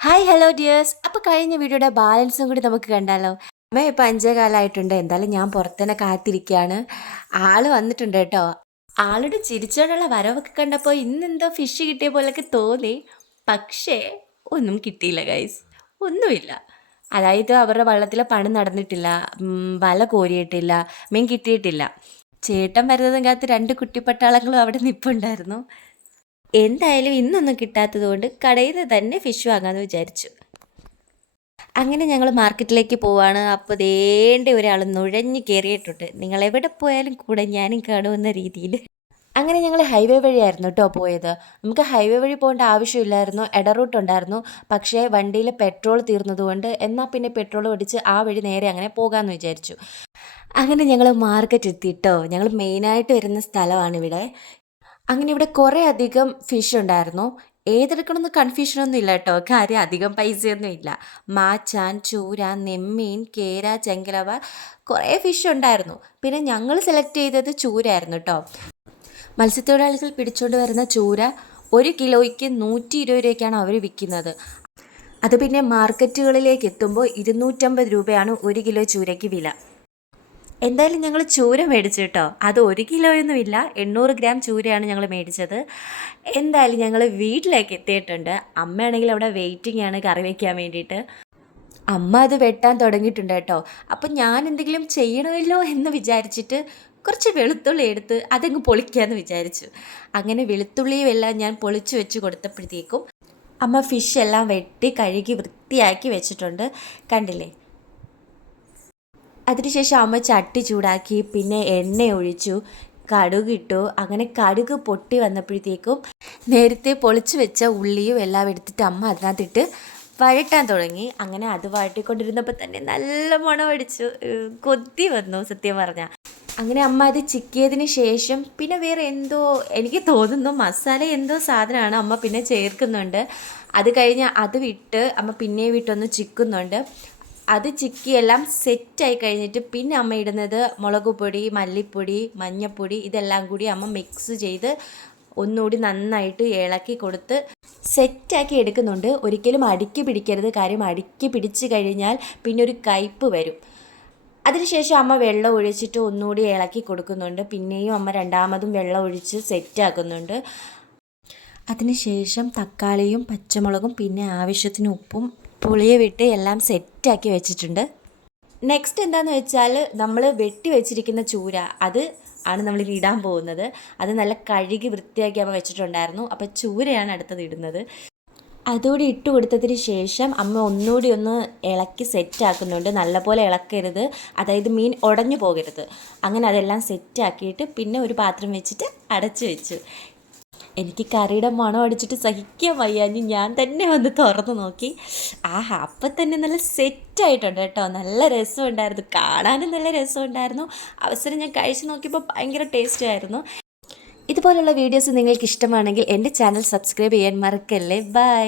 Hi hello dears അപ്പോൾ കഴിഞ്ഞ വീഡിയോയുടെ ബാലൻസും കൂടി നമുക്ക് കണ്ടാലോ? അമ്മ ഇപ്പം അഞ്ചേ കാലമായിട്ടുണ്ട് എന്തായാലും ഞാൻ പുറത്തന്നെ കാത്തിരിക്കുകയാണ്. ആൾ വന്നിട്ടുണ്ട് കേട്ടോ. ആളുടെ ചിരിച്ചോടുള്ള വരവൊക്കെ കണ്ടപ്പോൾ ഇന്നെന്തോ ഫിഷ് കിട്ടിയ പോലെയൊക്കെ തോന്നി. പക്ഷേ ഒന്നും കിട്ടിയില്ല ഗൈസ് ഒന്നുമില്ല. അതായത് അവരുടെ വള്ളത്തിലെ പണി നടന്നിട്ടില്ല. വല കോരിയിട്ടില്ല. മീൻ കിട്ടിയിട്ടില്ല. ചേട്ടൻ വരുന്നതും കാത്ത് രണ്ട് കുട്ടിപ്പട്ടാളങ്ങളും അവിടെ നിൽപ്പുണ്ടായിരുന്നു എന്തായാലും ഇന്നൊന്നും കിട്ടാത്തത് കൊണ്ട് കടയിൽ നിന്ന് തന്നെ ഫിഷ് വാങ്ങാമെന്ന് വിചാരിച്ചു. അങ്ങനെ ഞങ്ങൾ മാർക്കറ്റിലേക്ക് പോവാണ്. അപ്പോൾ ദേണ്ട ഒരാൾ നുഴഞ്ഞു കയറിയിട്ടുണ്ട് നിങ്ങൾ എവിടെ പോയാലും കൂടെ ഞാനും കാണുമെന്ന രീതിയിൽ. അങ്ങനെ ഞങ്ങൾ ഹൈവേ വഴിയായിരുന്നു കേട്ടോ പോയത്. നമുക്ക് ഹൈവേ വഴി പോകേണ്ട ആവശ്യമില്ലായിരുന്നു. ഇട റൂട്ട് ഉണ്ടായിരുന്നു. പക്ഷേ വണ്ടിയിൽ പെട്രോൾ തീർന്നതുകൊണ്ട് എന്നാൽ പിന്നെ പെട്രോൾ ഒടിച്ച് ആ വഴി നേരെ അങ്ങനെ പോകാമെന്ന് വിചാരിച്ചു. അങ്ങനെ ഞങ്ങൾ മാർക്കറ്റ് എത്തിയിട്ടോ ഞങ്ങൾ മെയിനായിട്ട് വരുന്ന സ്ഥലമാണിവിടെ അങ്ങനെ ഇവിടെ കുറേ അധികം ഫിഷ് ഉണ്ടായിരുന്നു. ഏതെടുക്കണമെന്ന് കൺഫ്യൂഷനൊന്നും ഇല്ല കേട്ടോ. കാര്യം അധികം പൈസയൊന്നും ഇല്ല. മാച്ചാൻ ചൂര നെമ്മീൻ കേര ചെങ്കലവ കുറേ ഫിഷ് ഉണ്ടായിരുന്നു. പിന്നെ ഞങ്ങൾ സെലക്ട് ചെയ്തത് ചൂരായിരുന്നു കേട്ടോ. മത്സ്യത്തൊഴിലാളികൾ പിടിച്ചുകൊണ്ട് വരുന്ന ചൂര ഒരു കിലോയ്ക്ക് നൂറ്റി ഇരുപത് രൂപയ്ക്കാണ് അവർ വിൽക്കുന്നത് അത് പിന്നെ മാർക്കറ്റുകളിലേക്ക് എത്തുമ്പോൾ ഇരുന്നൂറ്റമ്പത് രൂപയാണ് ഒരു കിലോ ചൂരയ്ക്ക് വില. എന്തായാലും ഞങ്ങൾ ചൂര മേടിച്ചു കേട്ടോ. അത് ഒരു കിലോയൊന്നുമില്ല. എണ്ണൂറ് ഗ്രാം ചൂരയാണ് ഞങ്ങൾ മേടിച്ചത്. എന്തായാലും ഞങ്ങൾ വീട്ടിലേക്ക് എത്തിയിട്ടുണ്ട്. അമ്മയാണെങ്കിൽ അവിടെ വെയിറ്റിംഗ് ആണ് കറി വയ്ക്കാൻ വേണ്ടിയിട്ട്. അമ്മ അത് വെട്ടാൻ തുടങ്ങിയിട്ടുണ്ട് കേട്ടോ. അപ്പം ഞാൻ എന്തെങ്കിലും ചെയ്യണമല്ലോ എന്ന് വിചാരിച്ചിട്ട് കുറച്ച് വെളുത്തുള്ളി എടുത്ത് അതങ്ങ് പൊളിക്കാമെന്ന് വിചാരിച്ചു. അങ്ങനെ വെളുത്തുള്ളിയും എല്ലാം ഞാൻ പൊളിച്ചു വെച്ച് കൊടുത്തപ്പോഴത്തേക്കും അമ്മ ഫിഷ് എല്ലാം വെട്ടി കഴുകി വൃത്തിയാക്കി വെച്ചിട്ടുണ്ട്. കണ്ടില്ലേ? അതിനുശേഷം അമ്മ ചട്ടി ചൂടാക്കി പിന്നെ എണ്ണ ഒഴിച്ചു കടുകിട്ടു. അങ്ങനെ കടുക് പൊട്ടി വന്നപ്പോഴത്തേക്കും നേരത്തെ പൊളിച്ചു വെച്ച ഉള്ളിയും എല്ലാം എടുത്തിട്ട് അമ്മ അതിനകത്തിട്ട് വഴട്ടാൻ തുടങ്ങി. അങ്ങനെ അത് വഴട്ടിക്കൊണ്ടിരുന്നപ്പോൾ തന്നെ നല്ല മണം കൊത്തി വന്നു സത്യം പറഞ്ഞാൽ അങ്ങനെ അമ്മ അത് ചിക്കിയതിന് ശേഷം പിന്നെ വേറെ എന്തോ എനിക്ക് തോന്നുന്നു മസാല എന്തോ സാധനമാണ് അമ്മ പിന്നെ ചേർക്കുന്നുണ്ട്. അത് കഴിഞ്ഞ് അത് വിട്ട് അമ്മ പിന്നെ വിട്ടൊന്ന് ചിക്കുന്നുണ്ട്. അത് ചിക്കിയെല്ലാം സെറ്റായി കഴിഞ്ഞിട്ട് പിന്നെ അമ്മ ഇടുന്നത് മുളക് പൊടി മല്ലിപ്പൊടി മഞ്ഞൾപ്പൊടി ഇതെല്ലാം കൂടി അമ്മ മിക്സ് ചെയ്ത് ഒന്നുകൂടി നന്നായിട്ട് ഇളക്കി കൊടുത്ത് സെറ്റാക്കി എടുക്കുന്നുണ്ട്. ഒരിക്കലും അടുക്കി പിടിക്കരുത്. കാര്യം അടുക്കി പിടിച്ച് കഴിഞ്ഞാൽ പിന്നെ ഒരു കയ്പ്പ് വരും. അതിനുശേഷം അമ്മ വെള്ളം ഒഴിച്ചിട്ട് ഒന്നുകൂടി ഇളക്കി കൊടുക്കുന്നുണ്ട്. പിന്നെയും അമ്മ രണ്ടാമതും വെള്ളം ഒഴിച്ച് സെറ്റാക്കുന്നുണ്ട്. അതിനുശേഷം തക്കാളിയും പച്ചമുളകും പിന്നെ ആവശ്യത്തിന് ഉപ്പും പുളിയെ വിട്ട് എല്ലാം സെറ്റാക്കി വെച്ചിട്ടുണ്ട്. നെക്സ്റ്റ് എന്താണെന്ന് വെച്ചാൽ നമ്മൾ വെട്ടി വെച്ചിരിക്കുന്ന ചൂര അത് ആണ് നമ്മൾ ഇടാൻ പോകുന്നത്. അത് നല്ല കഴുകി വൃത്തിയാക്കി അമ്മ വെച്ചിട്ടുണ്ടായിരുന്നു. അപ്പോൾ ചൂരയാണ് അടുത്തത് ഇടുന്നത്. അതോടെ ഇട്ട് കൊടുത്തതിന് ശേഷം അമ്മ ഒന്നുകൂടി ഒന്ന് ഇളക്കി സെറ്റാക്കുന്നുണ്ട്. നല്ലപോലെ ഇളക്കരുത്. അതായത് മീൻ ഉടഞ്ഞു പോകരുത്. അങ്ങനെ അതെല്ലാം സെറ്റാക്കിയിട്ട് പിന്നെ ഒരു പാത്രം വെച്ചിട്ട് അടച്ചു വെച്ചു. എനിക്ക് കറിയുടെ മണം അടിച്ചിട്ട് സഹിക്കാൻ വയ്യാഞ്ഞ് ഞാൻ തന്നെ വന്ന് തുറന്നു നോക്കി. ആഹാ അപ്പം തന്നെ നല്ല സെറ്റായിട്ടുണ്ട് കേട്ടോ. നല്ല രസമുണ്ടായിരുന്നു. കാണാനും നല്ല രസമുണ്ടായിരുന്നു. അവസരം ഞാൻ കഴിച്ചു നോക്കിയപ്പോൾ ഭയങ്കര ടേസ്റ്റ് ആയിരുന്നു. ഇതുപോലുള്ള വീഡിയോസ് നിങ്ങൾക്ക് ഇഷ്ടമാണെങ്കിൽ എന്റെ ചാനൽ സബ്സ്ക്രൈബ് ചെയ്യാൻ മറക്കല്ലേ? ബൈ